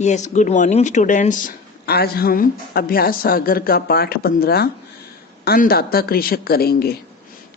Yes, good morning students. आज हम अभ्यास सागर का पाठ 15 अन्नदाता कृषक करेंगे।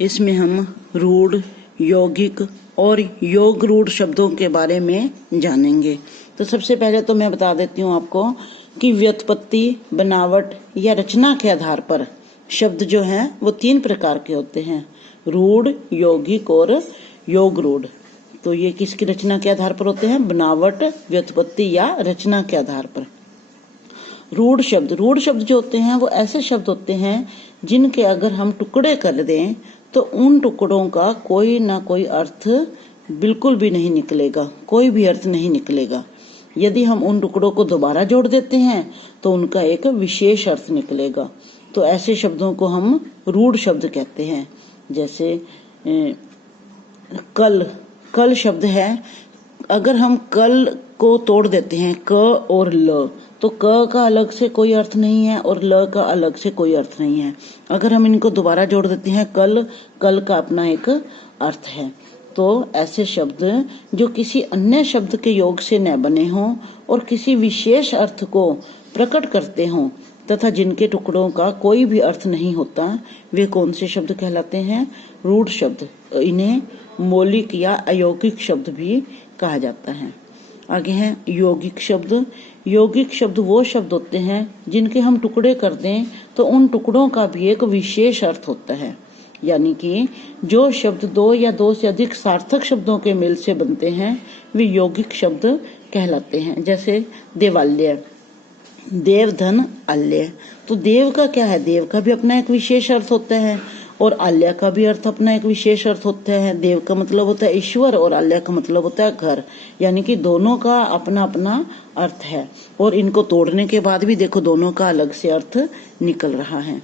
इसमें हम रूढ़, यौगिक और योग रूढ़ शब्दों के बारे में जानेंगे। तो सबसे पहले तो मैं बता देती हूँ आपको कि व्युत्पत्ति, बनावट या रचना के आधार पर शब्द जो हैं वो 3 प्रकार के होते हैं, रूढ़, यौगिक और योग रूढ़। तो ये किसकी रचना के आधार पर होते हैं? बनावट, व्युत्पत्ति या रचना के आधार पर। रूढ़ शब्द जो होते हैं वो ऐसे शब्द होते हैं जिनके अगर हम टुकड़े कर दें तो उन टुकड़ों का कोई ना कोई अर्थ बिल्कुल भी नहीं निकलेगा, कोई भी अर्थ नहीं निकलेगा। यदि हम उन टुकड़ों को दोबारा जोड़ देते हैं तो उनका एक विशेष अर्थ निकलेगा। तो ऐसे शब्दों को हम रूढ़ शब्द कहते हैं। जैसे कल शब्द है, अगर हम कल को तोड़ देते हैं क और ल, तो क का अलग से कोई अर्थ नहीं है और ल का अलग से कोई अर्थ नहीं है। अगर हम इनको दोबारा जोड़ देते हैं कल का अपना एक अर्थ है। तो ऐसे शब्द जो किसी अन्य शब्द के योग से न बने हों और किसी विशेष अर्थ को प्रकट करते हों तथा जिनके टुकड़ों का कोई भी अर्थ नहीं होता, वे कौन से शब्द कहलाते हैं? रूढ़ शब्द। इन्हें मौलिक या अयौगिक शब्द भी कहा जाता है। आगे है यौगिक शब्द। यौगिक शब्द वो शब्द होते हैं जिनके हम टुकड़े कर दें तो उन टुकड़ों का भी एक विशेष अर्थ होता है। यानी कि जो शब्द 2 या 2 से अधिक सार्थक शब्दों के मेल से बनते हैं वे यौगिक शब्द कहलाते हैं। जैसे देवालय, देव, धन, आल्य। तो देव का क्या है? देव का भी अपना एक विशेष अर्थ होता है और आल्य का भी अर्थ अपना एक विशेष अर्थ होता है। देव का मतलब होता है ईश्वर और आल्य का मतलब होता है घर। यानी कि दोनों का अपना अपना अर्थ है और इनको तोड़ने के बाद भी देखो दोनों का अलग से अर्थ निकल रहा है।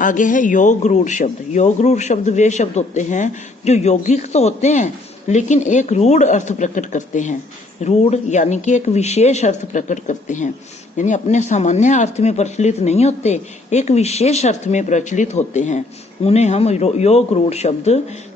आगे है योग रूढ़ शब्द। योग रूढ़ शब्द वे शब्द होते हैं जो यौगिक तो होते हैं लेकिन एक रूढ़ अर्थ प्रकट करते हैं। रूढ़ यानी कि एक विशेष अर्थ प्रकट करते हैं, यानी अपने सामान्य अर्थ में प्रचलित नहीं होते, एक विशेष अर्थ में प्रचलित होते हैं। उन्हें हम योग रूढ़ शब्द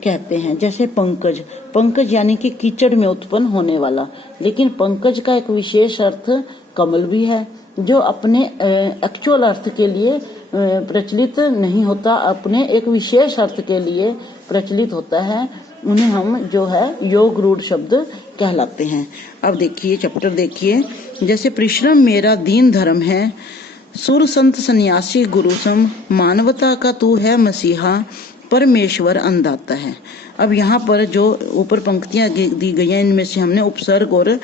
कहते हैं। जैसे पंकज, पंकज यानी कि कीचड़ में उत्पन्न होने वाला, लेकिन पंकज का एक विशेष अर्थ कमल भी है जो अपने एक्चुअल अर्थ के लिए प्रचलित नहीं होता, अपने एक विशेष अर्थ के लिए प्रचलित होता है। उन्हें हम जो है योग रूढ़ शब्द कहलाते हैं। अब देखिए चैप्टर देखिए। जैसे परिश्रम मेरा दीन धर्म है, सुर संत सन्यासी गुरु सम, मानवता का तू है मसीहा, परमेश्वर अन्नदाता है। अब यहाँ पर जो ऊपर पंक्तियां दी गई हैं इनमें से हमने उपसर्ग और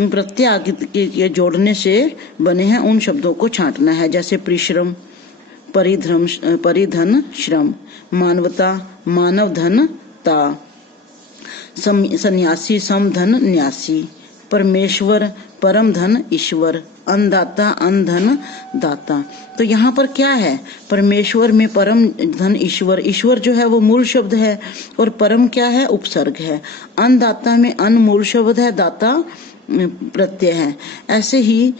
प्रत्यय आगे के जोड़ने से बने हैं उन शब्दों को छांटना है। जैसे परिश्रम, परिधन, श्रम, मानवता, मानव धन ता, सन्यासी, समधन न्यासी, परमेश्वर, परम धन ईश्वर, अन्नदाता, अन्न धन दाता। तो यहाँ पर क्या है? परमेश्वर में परम धन ईश्वर, ईश्वर जो है वो मूल शब्द है और परम क्या है? उपसर्ग है। अन्नदाता में अन्न मूल शब्द है, दाता प्रत्यय है। ऐसे ही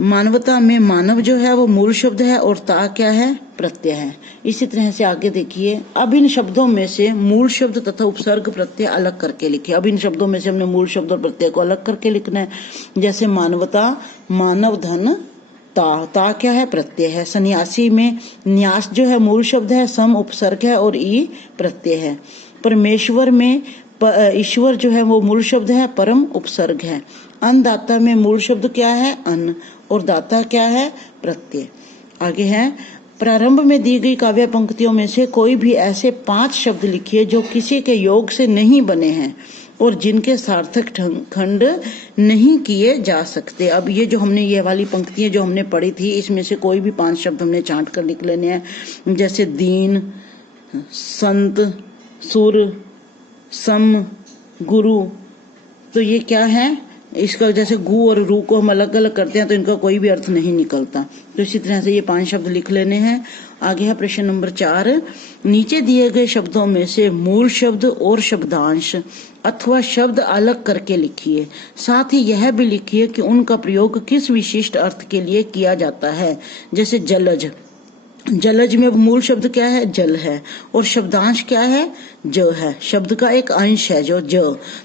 मानवता में मानव जो है वो मूल शब्द है और ता क्या है? प्रत्यय है। इसी तरह से आगे देखिए। अब इन शब्दों में से मूल शब्द तथा उपसर्ग प्रत्यय अलग करके लिखिए। अब इन शब्दों में से हमने मूल शब्द और प्रत्यय को अलग करके लिखना है। जैसे मानवता, मानव धन, ता क्या है? प्रत्यय है। सन्यासी में न्यास जो है मूल शब्द है, सम उपसर्ग है और ई प्रत्यय है। परमेश्वर में ईश्वर जो है वो मूल शब्द है, परम उपसर्ग है। अन्नदाता में मूल शब्द क्या है? अन्न और दाता क्या है? प्रत्यय। आगे है प्रारंभ में दी गई काव्य पंक्तियों में से कोई भी ऐसे 5 शब्द लिखिए जो किसी के योग से नहीं बने हैं और जिनके सार्थक खंड नहीं किए जा सकते। अब ये जो हमने ये वाली पंक्तियां जो हमने पढ़ी थी इसमें से कोई भी 5 शब्द हमने छांट कर लिख लेने हैं। जैसे दीन, संत, सुर, सम, गुरु। तो ये क्या है? इसका जैसे गु और रू को हम अलग अलग करते हैं तो इनका कोई भी अर्थ नहीं निकलता। तो इसी तरह से ये 5 शब्द लिख लेने हैं। आगे है प्रश्न नंबर 4। नीचे दिए गए शब्दों में से मूल शब्द और शब्दांश अथवा शब्द अलग करके लिखिए। साथ ही यह भी लिखिए कि उनका प्रयोग किस विशिष्ट अर्थ के लिए किया जाता है। जैसे जलज, जलज में मूल शब्द क्या है? जल है, और शब्दांश क्या है? ज है। शब्द का एक अंश है जो ज।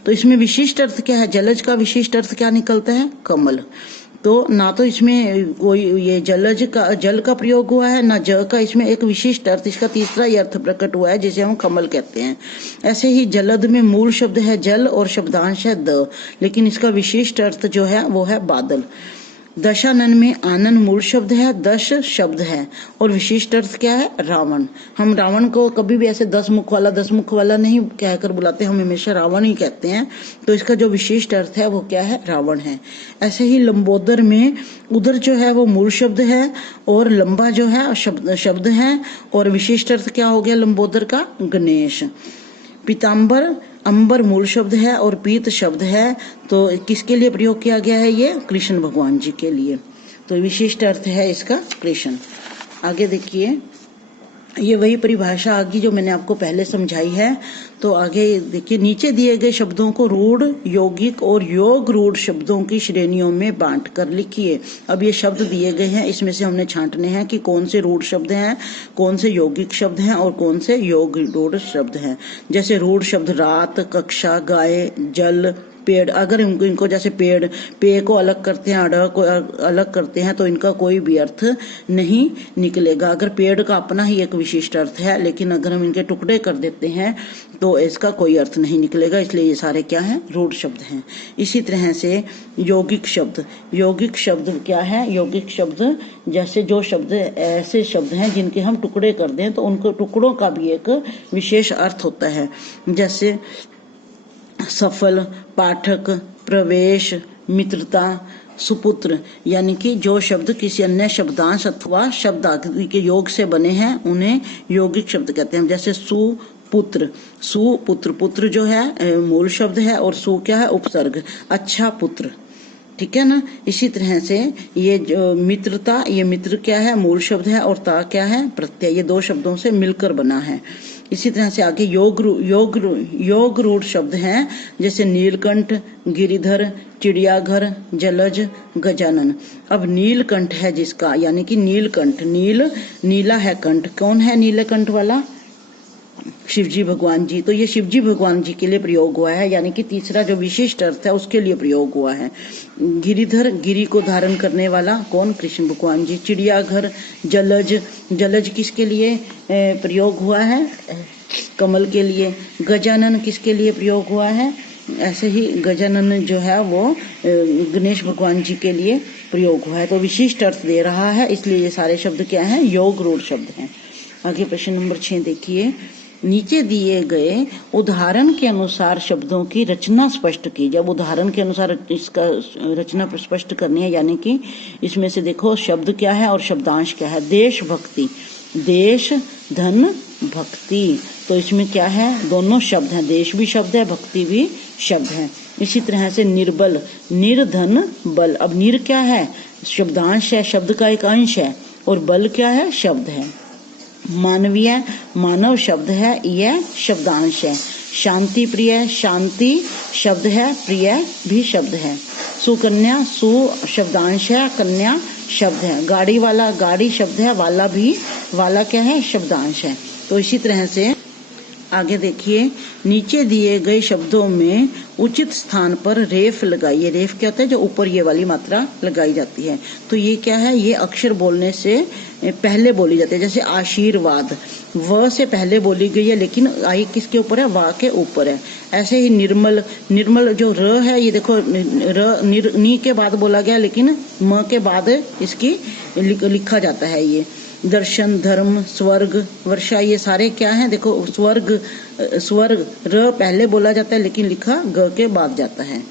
तो इसमें विशिष्ट अर्थ क्या है? जलज का विशिष्ट अर्थ क्या निकलता है? कमल। तो ना तो इसमें कोई ये जलज का जल का प्रयोग हुआ है, ना ज का इसमें एक विशिष्ट अर्थ, इसका तीसरा ही अर्थ प्रकट हुआ है जिसे हम कमल कहते हैं। ऐसे ही जलद में मूल शब्द है जल और शब्दांश है द, लेकिन इसका विशिष्ट अर्थ जो है वो है बादल। दशानन में आनन मूल शब्द है, दश शब्द है, और विशिष्ट अर्थ क्या है? रावण। हम रावण को कभी भी ऐसे 10 मुख वाला नहीं कहकर बुलाते, हम हमेशा रावण ही कहते हैं। तो इसका जो विशिष्ट अर्थ है वो क्या है? रावण है। ऐसे ही लंबोदर में उदर जो है वो मूल शब्द है, और लंबा जो है शब्द है, और विशिष्ट अर्थ क्या हो गया लंबोदर का? गणेश। पीताम्बर अंबर मूल शब्द है और पीत शब्द है, तो किसके लिए प्रयोग किया गया है? ये कृष्ण भगवान जी के लिए। तो विशिष्ट अर्थ है इसका कृष्ण। आगे देखिए, ये वही परिभाषा आ गई जो मैंने आपको पहले समझाई है। तो आगे देखिए, नीचे दिए गए शब्दों को रूढ़, यौगिक और योग रूढ़ शब्दों की श्रेणियों में बांट कर लिखिए। अब ये शब्द दिए गए हैं, इसमें से हमने छांटने हैं कि कौन से रूढ़ शब्द हैं, कौन से यौगिक शब्द हैं और कौन से योग रूढ़ शब्द हैं। जैसे रूढ़ शब्द रात, कक्षा, गाय, जल, पेड़। अगर इनको जैसे पे को अलग करते हैं, अड़ को अलग करते हैं, तो इनका कोई भी अर्थ नहीं निकलेगा। अगर पेड़ का अपना ही एक विशिष्ट अर्थ है, लेकिन अगर हम इनके टुकड़े कर देते हैं तो इसका कोई अर्थ नहीं निकलेगा, इसलिए ये सारे क्या हैं? रूढ़ शब्द हैं। इसी तरह से यौगिक शब्द। यौगिक शब्द क्या है? यौगिक शब्द जैसे जो शब्द ऐसे शब्द हैं जिनके हम टुकड़े कर दें तो उनको टुकड़ों का भी एक विशेष अर्थ होता है। जैसे सफल, पाठक, प्रवेश, मित्रता, सुपुत्र, यानी कि जो शब्द किसी अन्य शब्दांश अथवा शब्द आदि के योग से बने हैं उन्हें यौगिक शब्द कहते हैं। जैसे सुपुत्र, सुपुत्र, पुत्र जो है मूल शब्द है और सु क्या है? उपसर्ग। अच्छा पुत्र, ठीक है ना। इसी तरह से ये मित्रता, ये मित्र क्या है? मूल शब्द है, और ता क्या है? प्रत्यय। ये दो शब्दों से मिलकर बना है। इसी तरह से आगे योग रूढ़ शब्द हैं, जैसे नीलकंठ, गिरिधर, चिड़ियाघर, जलज, गजानन। अब नीलकंठ है जिसका, यानी कि नीलकंठ, नीला है कंठ, कौन है नीलकंठ वाला? शिवजी भगवान जी। तो ये शिवजी भगवान जी के लिए प्रयोग हुआ है, यानी कि तीसरा जो विशिष्ट अर्थ है उसके लिए प्रयोग हुआ है। गिरिधर, गिरी को धारण करने वाला, कौन? कृष्ण भगवान जी। चिड़ियाघर, जलज, जलज किसके लिए प्रयोग हुआ है? कमल के लिए। गजानन किसके लिए प्रयोग हुआ है? ऐसे ही गजानन जो है वो गणेश भगवान जी के लिए प्रयोग हुआ है। तो विशिष्ट अर्थ दे रहा है, इसलिए ये सारे शब्द क्या हैं? योग रूढ़ शब्द हैं। आगे प्रश्न नंबर 6 देखिए, नीचे दिए गए उदाहरण के अनुसार शब्दों की रचना स्पष्ट की। जब उदाहरण के अनुसार इसका रचना स्पष्ट करनी है, यानी कि इसमें से देखो शब्द क्या है और शब्दांश क्या है। देश भक्ति, देश धन भक्ति, तो इसमें क्या है? दोनों शब्द हैं, देश भी शब्द है, भक्ति भी शब्द है। इसी तरह से निर्बल, निर्धन बल। अब निर क्या है? शब्दांश है, शब्द का एक अंश है, और बल क्या है? शब्द है। मानवीय, मानव शब्द है, यह शब्दांश है। शांति प्रिय, शांति शब्द है, प्रिय भी शब्द है। सुकन्या, सु शब्दांश है, कन्या शब्द है। गाड़ी वाला, गाड़ी शब्द है, वाला भी, वाला क्या है? शब्दांश है। तो इसी तरह से आगे देखिए, नीचे दिए गए शब्दों में उचित स्थान पर रेफ लगाइए। रेफ क्या होता है? जो ऊपर ये वाली मात्रा लगाई जाती है। तो ये क्या है? ये अक्षर बोलने से पहले बोली जाती है। जैसे आशीर्वाद, व से पहले बोली गई है, लेकिन आई किसके ऊपर है? वा के ऊपर है। ऐसे ही निर्मल, निर्मल जो र है, ये देखो नी के बाद बोला गया, लेकिन म के बाद इसकी लिखा जाता है। ये दर्शन, धर्म, स्वर्ग, वर्षा, ये सारे क्या हैं? देखो स्वर्ग, स्वर्ग र पहले बोला जाता है, लेकिन लिखा ग के बाद जाता है।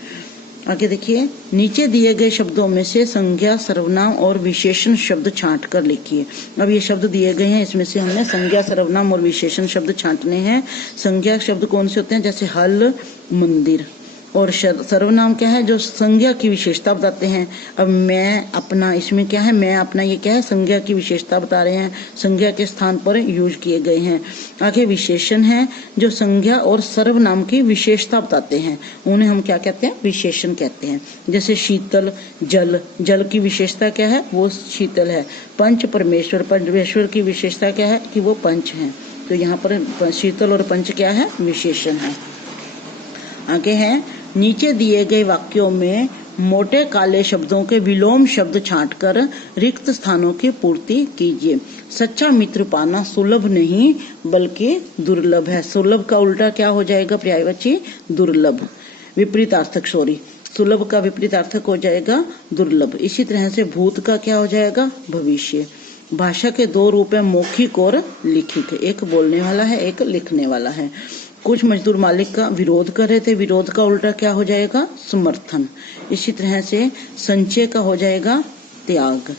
आगे देखिए, नीचे दिए गए शब्दों में से संज्ञा, सर्वनाम और विशेषण शब्द छांट कर लिखिए। अब ये शब्द दिए गए हैं, इसमें से हमने संज्ञा, सर्वनाम और विशेषण शब्द छांटने हैं। संज्ञा शब्द कौन से होते हैं? जैसे हल, मंदिर, और सर्वनाम क्या है, जो संज्ञा की विशेषता बताते हैं। अब मैं अपना, इसमें क्या है, मैं अपना, ये क्या है, संज्ञा की विशेषता बता रहे हैं, संज्ञा के स्थान पर यूज किए गए हैं। आगे विशेषण है, जो संज्ञा और सर्वनाम की विशेषता बताते हैं, उन्हें हम क्या कहते हैं, विशेषण कहते हैं। जैसे शीतल, जल, जल की विशेषता क्या है, वो शीतल है। पंच, परमेश्वर, परमेश्वर की विशेषता क्या है कि वो पंच है। तो यहाँ पर शीतल और पंच क्या है, विशेषण है। आगे है, नीचे दिए गए वाक्यों में मोटे काले शब्दों के विलोम शब्द छांटकर रिक्त स्थानों की पूर्ति कीजिए। सच्चा मित्र पाना सुलभ नहीं बल्कि दुर्लभ है। सुलभ का उल्टा क्या हो जाएगा, पर्यायवाची दुर्लभ, विपरीतार्थक, सुलभ का विपरीतार्थक हो जाएगा दुर्लभ। इसी तरह से भूत का क्या हो जाएगा, भविष्य। भाषा के दो रूप है, मौखिक और लिखित। एक बोलने वाला है, एक लिखने वाला है। कुछ मजदूर मालिक का विरोध कर रहे थे, विरोध का उल्टा क्या हो जाएगा, समर्थन। इसी तरह से संचय का हो जाएगा त्याग।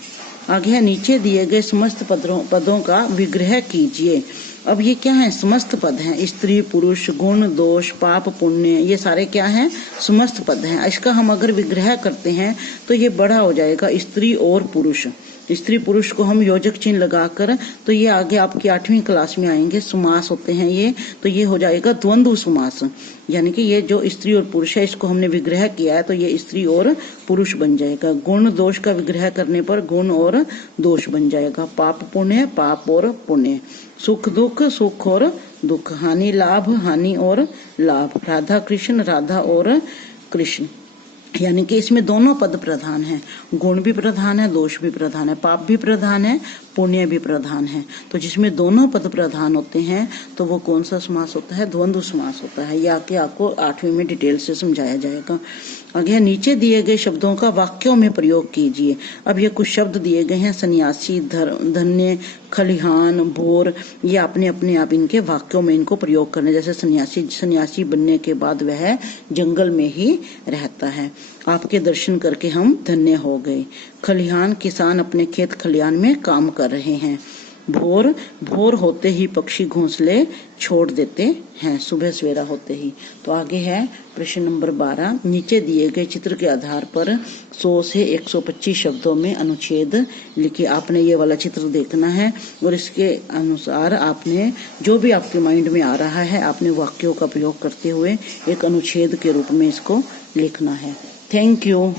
आगे है, नीचे दिए गए समस्त पदों का विग्रह कीजिए। अब ये क्या है, समस्त पद हैं, स्त्री पुरुष, गुण दोष, पाप पुण्य, ये सारे क्या हैं, समस्त पद हैं। इसका हम अगर विग्रह करते हैं तो ये बड़ा हो जाएगा, स्त्री और पुरुष। स्त्री पुरुष को हम योजक चिन्ह लगाकर, तो ये आगे आपकी 8वीं क्लास में आएंगे, समास होते हैं ये, तो ये हो जाएगा द्वंद्व समास। यानी कि ये जो स्त्री और पुरुष है, इसको हमने विग्रह किया है तो ये स्त्री और पुरुष बन जाएगा। गुण दोष का विग्रह करने पर गुण और दोष बन जाएगा। पाप पुण्य, पाप और पुण्य। सुख दुख, सुख और दुख। हानि लाभ, हानि और लाभ। राधा कृष्ण, राधा और कृष्ण। यानी कि इसमें दोनों पद प्रधान हैं, गुण भी प्रधान है, दोष भी प्रधान है, पाप भी प्रधान है, पुण्य भी प्रधान है। तो जिसमें दोनों पद प्रधान होते हैं तो वो कौन सा समास होता है, द्वंद्व समास होता है। यह आके आपको 8वीं में डिटेल से समझाया जाएगा। आगे, नीचे दिए गए शब्दों का वाक्यों में प्रयोग कीजिए। अब ये कुछ शब्द दिए गए हैं, सन्यासी, धन्य, खलिहान, भोर, ये आपने अपने आप इनके वाक्यों में इनको प्रयोग करने। जैसे सन्यासी, सन्यासी बनने के बाद वह जंगल में ही रहता है। आपके दर्शन करके हम धन्य हो गए। खलिहान, किसान अपने खेत खलिहान में काम कर रहे हैं। भोर, भोर होते ही पक्षी घोंसले छोड़ देते हैं, सुबह सवेरा होते ही। तो आगे है प्रश्न नंबर 12। नीचे दिए गए चित्र के आधार पर 100 से 125 शब्दों में अनुच्छेद लिखिए। आपने ये वाला चित्र देखना है और इसके अनुसार आपने जो भी आपके माइंड में आ रहा है, आपने वाक्यों का प्रयोग करते हुए एक अनुच्छेद के रूप में इसको लिखना है। Thank you.